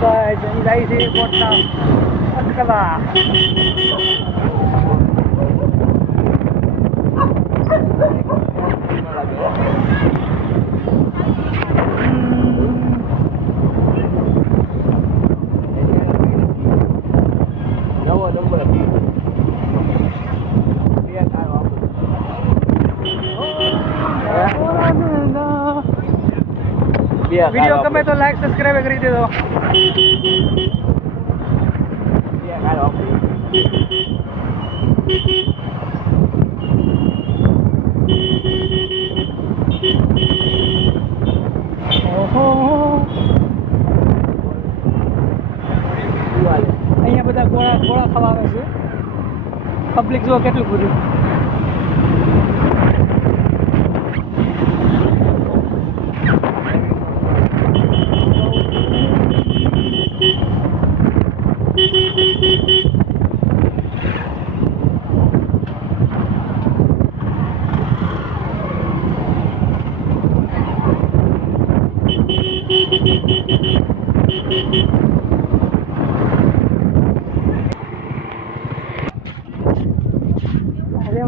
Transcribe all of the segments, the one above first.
બધા જઈ જાય છે પોટના અટકવા. વિડીયો ગમે તો લાઈક સબસ્ક્રાઇબ કરી દેજો. અહીંયા બધા ગોળા ખાવા આવે છે. પબ્લિક જો કેટલું બધું.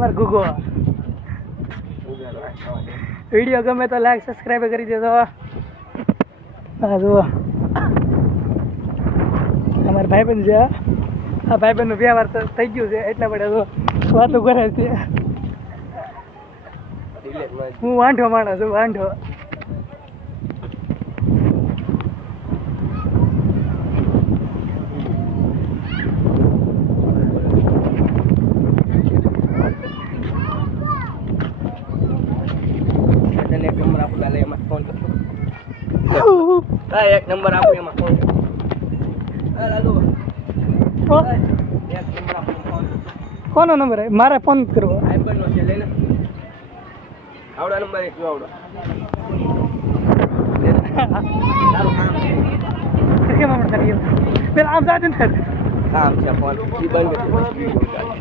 અમાર ગુગો વિડીયો ગમે તો લાઈક સબસ્ક્રાઇબ કરી દેજો. હા જુઓ અમારા ભાઈબંધ છે. આ ભાઈબંધનું વ્યવહાર તો થઈ ગયું છે એટલા બધા વાતો કરે છે. હું વાંઢો માણસ છું, વાંઢો. એક નંબર આપો એમાં ફોન. કોનો નંબર હે? મારે ફોન કરવો. આઈબનનો છે લઈને આવડો નંબર એક આવડો. તારું કામ છે કેમ આપણે કરીએ પેલા આમ જાતે ને કામ છે ફોન ઈ બંધ કરી.